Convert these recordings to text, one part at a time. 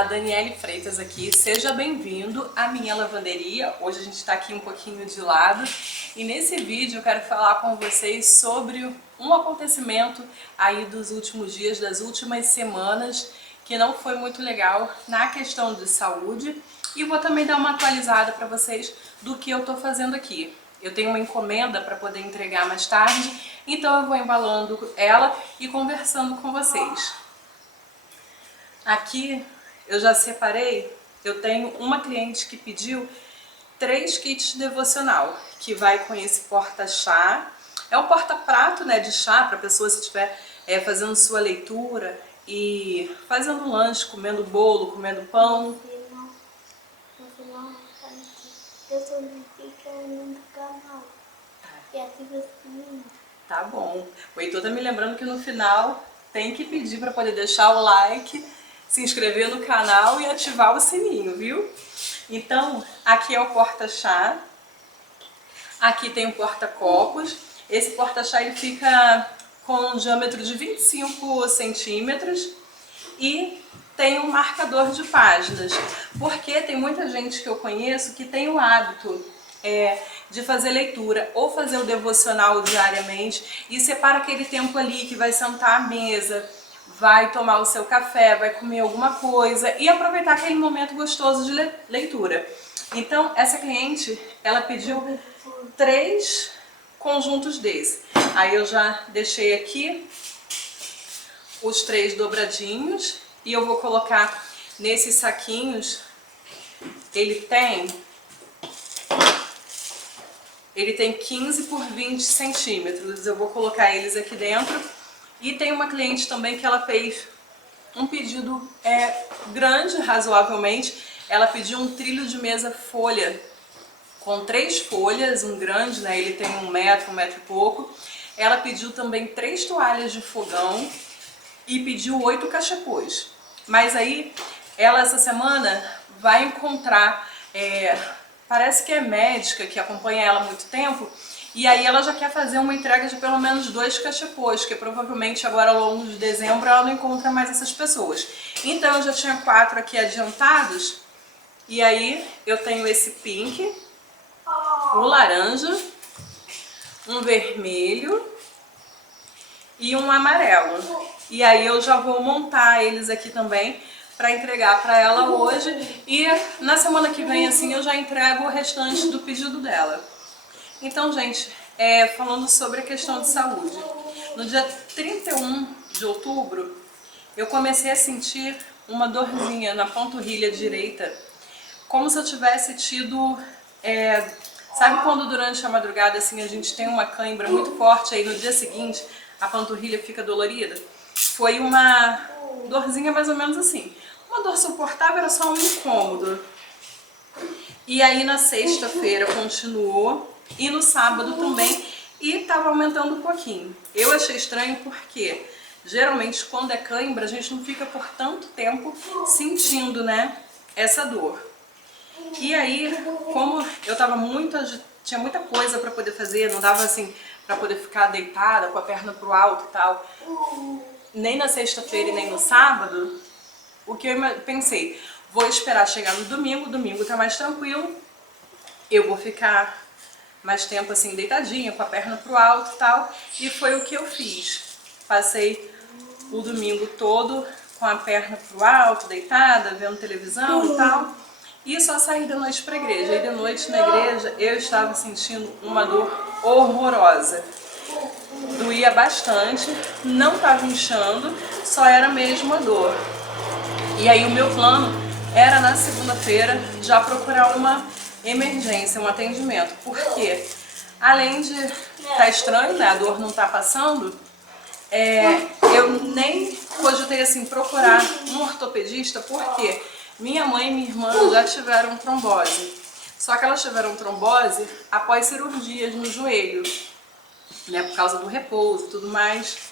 Olá, Daniele Freitas aqui, seja bem-vindo à minha lavanderia. Hoje a gente está aqui um pouquinho de lado e nesse vídeo eu quero falar com vocês sobre um acontecimento aí dos últimos dias, das últimas semanas, que não foi muito legal na questão de saúde, e vou também dar uma atualizada para vocês do que eu estou fazendo aqui. Eu tenho uma encomenda para poder entregar mais tarde, então eu vou embalando ela e conversando com vocês. Aqui eu já separei, eu tenho uma cliente que pediu 3 kits devocional, que vai com esse porta-chá. É um porta-prato, né, de chá, para a pessoa se estiver fazendo sua leitura e fazendo um lanche, comendo bolo, comendo pão. Eu sou no canal e ativa o sininho. Tá bom. O Heitor tá me lembrando que no final tem que pedir para poder deixar o like, se inscrever no canal e ativar o sininho, viu? Então, aqui é o porta-chá. Aqui tem o porta-copos. Esse porta-chá ele fica com um diâmetro de 25 centímetros e tem um marcador de páginas, porque tem muita gente que eu conheço que tem o hábito de fazer leitura ou fazer o devocional diariamente e separa aquele tempo ali que vai sentar à mesa, vai tomar o seu café, vai comer alguma coisa e aproveitar aquele momento gostoso de leitura. Então, essa cliente, ela pediu 3 conjuntos desse. Aí eu já deixei aqui os 3 dobradinhos e eu vou colocar nesses saquinhos. Ele tem 15 por 20 centímetros. Eu vou colocar eles aqui dentro. E tem uma cliente também que ela fez um pedido grande, razoavelmente. Ela pediu um trilho de mesa folha, com 3 folhas, um grande, né? Ele tem 1 metro, 1 metro e pouco. Ela pediu também 3 toalhas de fogão e pediu 8 cachepôs. Mas aí, ela essa semana vai encontrar, parece que é médica, que acompanha ela há muito tempo, e aí ela já quer fazer uma entrega de pelo menos 2 cachepôs, que provavelmente agora ao longo de dezembro ela não encontra mais essas pessoas. Então eu já tinha 4 aqui adiantados, e aí eu tenho esse pink, o laranja, um vermelho e um amarelo. E aí eu já vou montar eles aqui também para entregar para ela hoje, e na semana que vem assim eu já entrego o restante do pedido dela. Então, gente, falando sobre a questão de saúde, no dia 31 de outubro eu comecei a sentir uma dorzinha na panturrilha direita, como se eu tivesse tido, sabe quando durante a madrugada assim a gente tem uma cãibra muito forte, aí no dia seguinte a panturrilha fica dolorida? Foi uma dorzinha mais ou menos assim, uma dor suportável, era só um incômodo. E aí na sexta-feira continuou e no sábado também, e estava aumentando um pouquinho. Eu achei estranho porque geralmente quando é cãibra a gente não fica por tanto tempo sentindo, né, essa dor. E aí, como eu estava tinha muita coisa para poder fazer, não dava assim para poder ficar deitada com a perna pro alto e tal, nem na sexta-feira e nem no sábado, o que eu pensei, vou esperar chegar no domingo, domingo tá mais tranquilo, eu vou ficar mais tempo assim deitadinha, com a perna pro alto e tal, e foi o que eu fiz. Passei o domingo todo com a perna pro alto, deitada, vendo televisão e tal, e só saí da noite pra igreja. E de noite na igreja eu estava sentindo uma dor horrorosa. Doía bastante, não estava inchando, só era mesmo a dor. E aí o meu plano era na segunda-feira já procurar uma emergência, um atendimento, porque além de estar estranho, né, a dor não tá passando, eu nem cogitei assim procurar um ortopedista, porque minha mãe e minha irmã já tiveram trombose, só que elas tiveram trombose após cirurgias no joelho, né, por causa do repouso e tudo mais.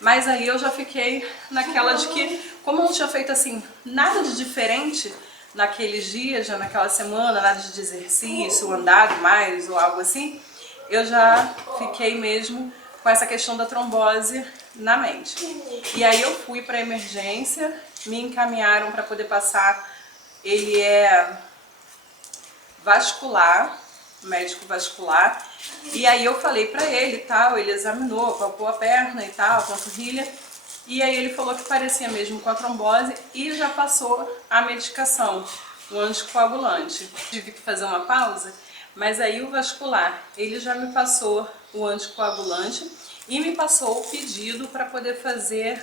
Mas aí eu já fiquei naquela de que, como eu não tinha feito assim nada de diferente naqueles dias, já naquela semana, nada de exercício, andado mais ou algo assim, eu já fiquei mesmo com essa questão da trombose na mente. E aí eu fui para emergência, me encaminharam para poder passar, ele é vascular, médico vascular, e aí eu falei para ele e tal, ele examinou, palpou a perna e tal, a panturrilha, e aí ele falou que parecia mesmo com a trombose e já passou a medicação, o anticoagulante. Tive que fazer uma pausa, mas aí o vascular, ele já me passou o anticoagulante e me passou o pedido para poder fazer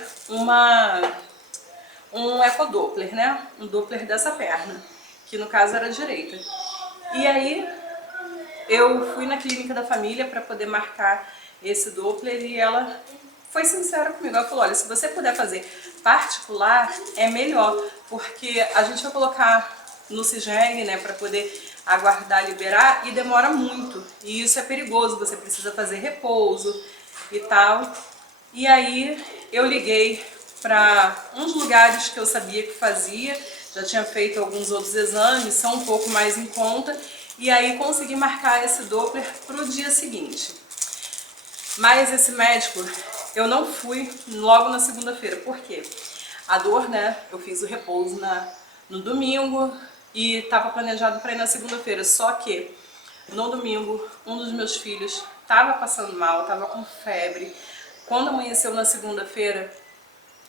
um ecodoppler, né? Um doppler dessa perna, que no caso era a direita. E aí eu fui na clínica da família para poder marcar esse doppler e ela foi sincera comigo. Ela falou, olha, se você puder fazer particular, é melhor, porque a gente vai colocar no CIGEN, né, para poder aguardar liberar e demora muito. E isso é perigoso, você precisa fazer repouso e tal. E aí eu liguei para uns lugares que eu sabia que fazia, já tinha feito alguns outros exames, são um pouco mais em conta, e aí consegui marcar esse doppler para o dia seguinte. Mas esse médico, eu não fui logo na segunda-feira, por quê? A dor, né, eu fiz o repouso no domingo e estava planejado para ir na segunda-feira, só que no domingo um dos meus filhos estava passando mal, estava com febre. Quando amanheceu na segunda-feira,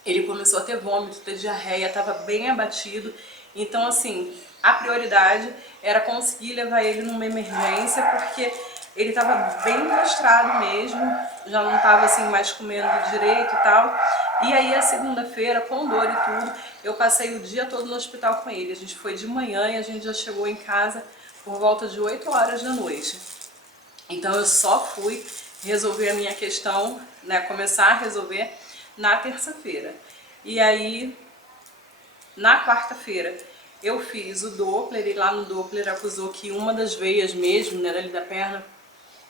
ele começou a ter vômito, ter diarreia, estava bem abatido. Então, assim, a prioridade era conseguir levar ele numa emergência, porque ele estava bem prostrado mesmo, já não estava assim mais comendo direito e tal. E aí, a segunda-feira, com dor e tudo, eu passei o dia todo no hospital com ele. A gente foi de manhã e a gente já chegou em casa por volta de 8 horas da noite. Então, eu só fui resolver a minha questão, né, começar a resolver na terça-feira. E aí, na quarta-feira, eu fiz o doppler e lá no doppler acusou que uma das veias mesmo, né, ali da perna,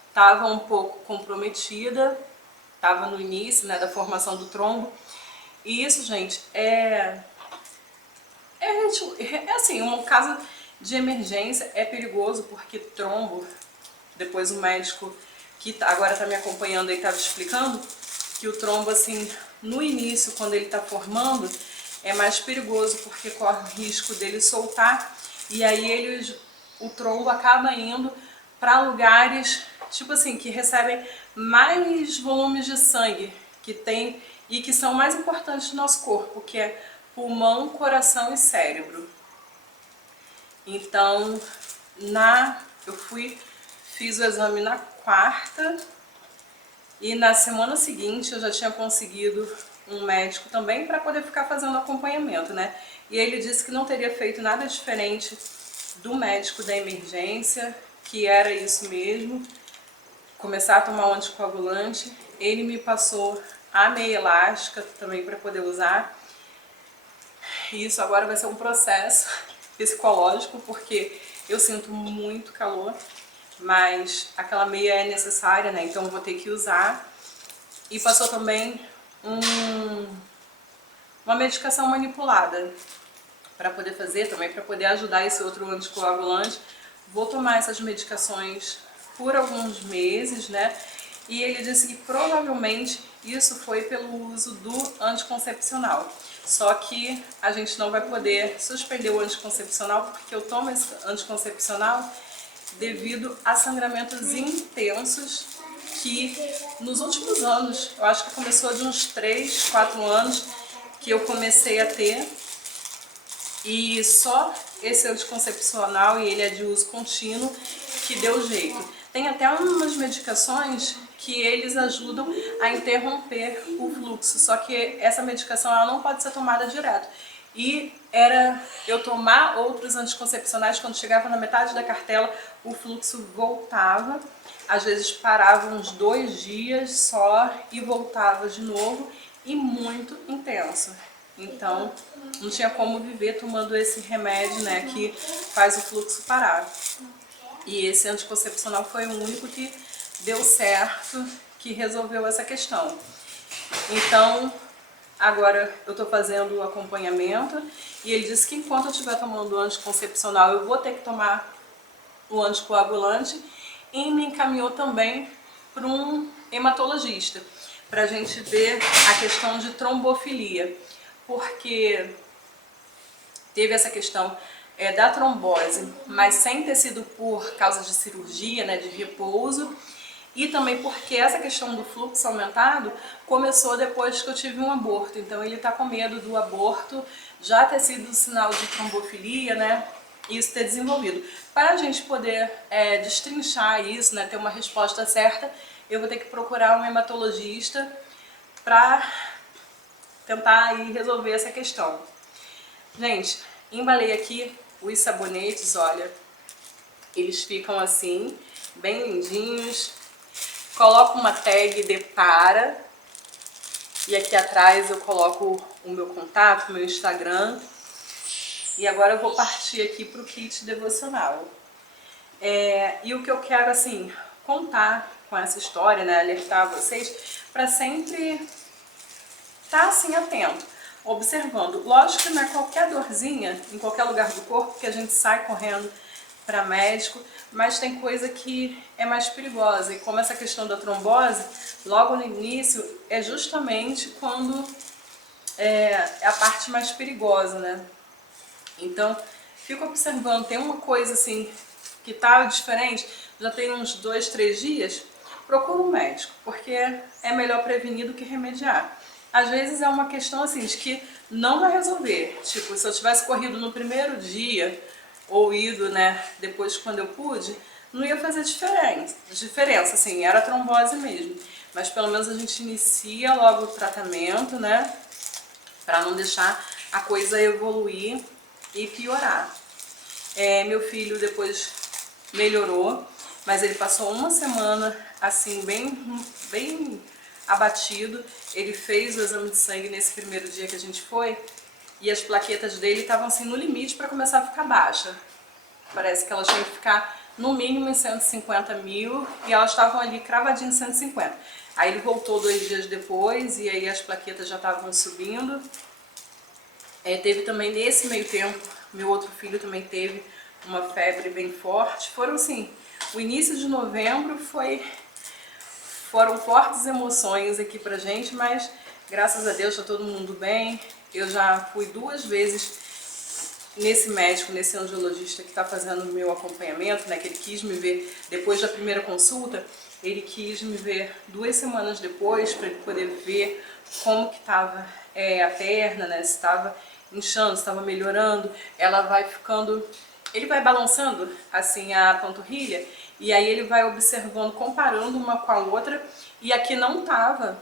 estava um pouco comprometida, estava no início, né, da formação do trombo. E isso, gente, é assim, um caso de emergência é perigoso, porque trombo, depois o médico que agora está me acompanhando aí estava explicando que o trombo, assim, no início, quando ele está formando, é mais perigoso, porque corre o risco dele soltar, e aí o trombo acaba indo para lugares, tipo assim, que recebem mais volumes de sangue que tem e que são mais importantes do nosso corpo, que é pulmão, coração e cérebro. Então, eu fiz o exame na quarta e na semana seguinte eu já tinha conseguido um médico também para poder ficar fazendo acompanhamento, né? E ele disse que não teria feito nada diferente do médico da emergência, que era isso mesmo, começar a tomar o anticoagulante. Ele me passou a meia elástica também para poder usar. E isso agora vai ser um processo psicológico, porque eu sinto muito calor, mas aquela meia é necessária, né? Então eu vou ter que usar. E passou também uma medicação manipulada para poder fazer também, para poder ajudar esse outro anticoagulante. Vou tomar essas medicações por alguns meses, né? E ele disse que provavelmente isso foi pelo uso do anticoncepcional. Só que a gente não vai poder suspender o anticoncepcional, porque eu tomo esse anticoncepcional devido a sangramentos intensos que nos últimos anos, eu acho que começou de uns 3, 4 anos que eu comecei a ter, e só esse anticoncepcional, e ele é de uso contínuo, que deu jeito. Tem até umas medicações que eles ajudam a interromper o fluxo, só que essa medicação ela não pode ser tomada direto. E era eu tomar outros anticoncepcionais, quando chegava na metade da cartela, o fluxo voltava, às vezes parava uns 2 dias só e voltava de novo, e muito intenso. Então, não tinha como viver tomando esse remédio, né, que faz o fluxo parar. E esse anticoncepcional foi o único que deu certo, que resolveu essa questão. Então, agora eu estou fazendo o acompanhamento e ele disse que enquanto eu estiver tomando o anticoncepcional, eu vou ter que tomar o anticoagulante, e me encaminhou também para um hematologista pra gente ver a questão de trombofilia, porque teve essa questão da trombose, mas sem ter sido por causa de cirurgia, né, de repouso, e também porque essa questão do fluxo aumentado começou depois que eu tive um aborto. Então ele tá com medo do aborto já ter sido sinal de trombofilia, né, e isso ter desenvolvido. Para a gente poder destrinchar isso, né, ter uma resposta certa, eu vou ter que procurar um hematologista para tentar aí resolver essa questão. Gente, embalei aqui os sabonetes, olha, eles ficam assim, bem lindinhos. Coloco uma tag de para, e aqui atrás eu coloco o meu contato, o meu Instagram. E agora eu vou partir aqui para o kit devocional. E o que eu quero, assim, contar com essa história, né, alertar vocês, para sempre estar assim atento, observando. Lógico que não é qualquer dorzinha, em qualquer lugar do corpo, que a gente sai correndo para médico, mas tem coisa que é mais perigosa. E como essa questão da trombose, logo no início, é justamente quando é a parte mais perigosa, né? Então, fico observando, tem uma coisa assim que tá diferente, já tem uns 2, 3 dias, procura um médico, porque é melhor prevenir do que remediar. Às vezes é uma questão assim, de que não vai resolver. Tipo, se eu tivesse corrido no primeiro dia, ou ido, né, depois quando eu pude, não ia fazer diferença, assim, era trombose mesmo. Mas pelo menos a gente inicia logo o tratamento, né, para não deixar a coisa evoluir e piorar. Meu filho depois melhorou, mas ele passou uma semana assim bem abatido. Ele fez o exame de sangue nesse primeiro dia que a gente foi e as plaquetas dele estavam assim no limite para começar a ficar baixa. Parece que elas tinham que ficar no mínimo em 150 mil e elas estavam ali cravadinhas em 150. Aí ele voltou 2 dias depois e aí as plaquetas já estavam subindo. Teve também nesse meio tempo, meu outro filho também teve uma febre bem forte. Foram assim, o início de novembro foram fortes emoções aqui pra gente, mas graças a Deus tá todo mundo bem. Eu já fui 2 vezes nesse médico, nesse angiologista que tá fazendo o meu acompanhamento, né, que ele quis me ver depois da primeira consulta. Ele quis me ver 2 semanas depois para ele poder ver como que estava a perna, né, se estava inchando, se estava melhorando. Ela vai ficando, ele vai balançando assim a panturrilha e aí ele vai observando, comparando uma com a outra, e aqui não tava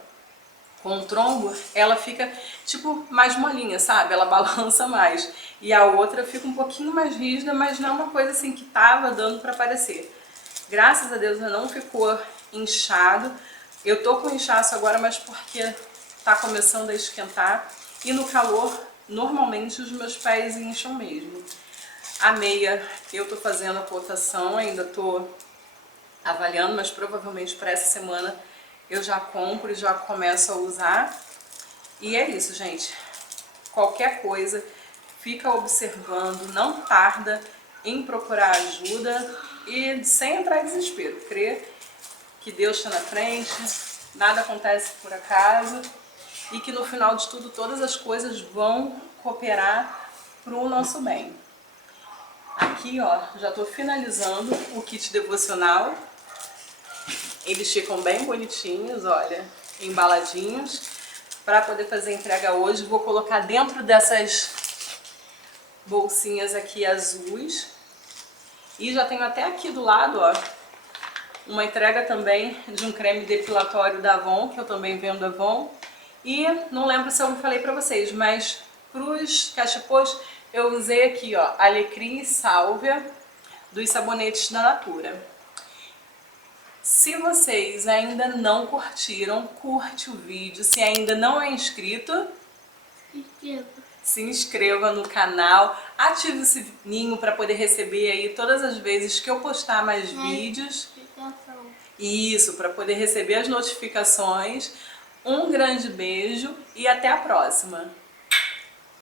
com o trombo, ela fica tipo mais molinha, sabe? Ela balança mais. E a outra fica um pouquinho mais rígida, mas não é uma coisa assim que tava dando para aparecer. Graças a Deus não ficou inchado. Eu tô com inchaço agora, mas porque tá começando a esquentar. E no calor, normalmente os meus pés incham mesmo. A meia, eu tô fazendo a cotação, ainda tô avaliando, mas provavelmente para essa semana eu já compro e já começo a usar. E é isso, gente. Qualquer coisa, fica observando, não tarda em procurar ajuda e sem entrar em desespero. Crer que Deus está na frente, nada acontece por acaso e que no final de tudo todas as coisas vão cooperar para o nosso bem. Aqui, ó, já estou finalizando o kit devocional. Eles ficam bem bonitinhos, olha, embaladinhos, para poder fazer a entrega hoje. Vou colocar dentro dessas bolsinhas aqui azuis. E já tenho até aqui do lado, ó, uma entrega também de um creme depilatório da Avon, que eu também vendo Avon. E não lembro se eu falei pra vocês, mas pros cachepôs eu usei aqui, ó, alecrim e sálvia dos sabonetes da Natura. Se vocês ainda não curtiram, curte o vídeo. Se ainda não é inscrito, se inscreva no canal, ative o sininho para poder receber aí todas as vezes que eu postar mais vídeos. Isso, para poder receber as notificações. Um grande beijo e até a próxima!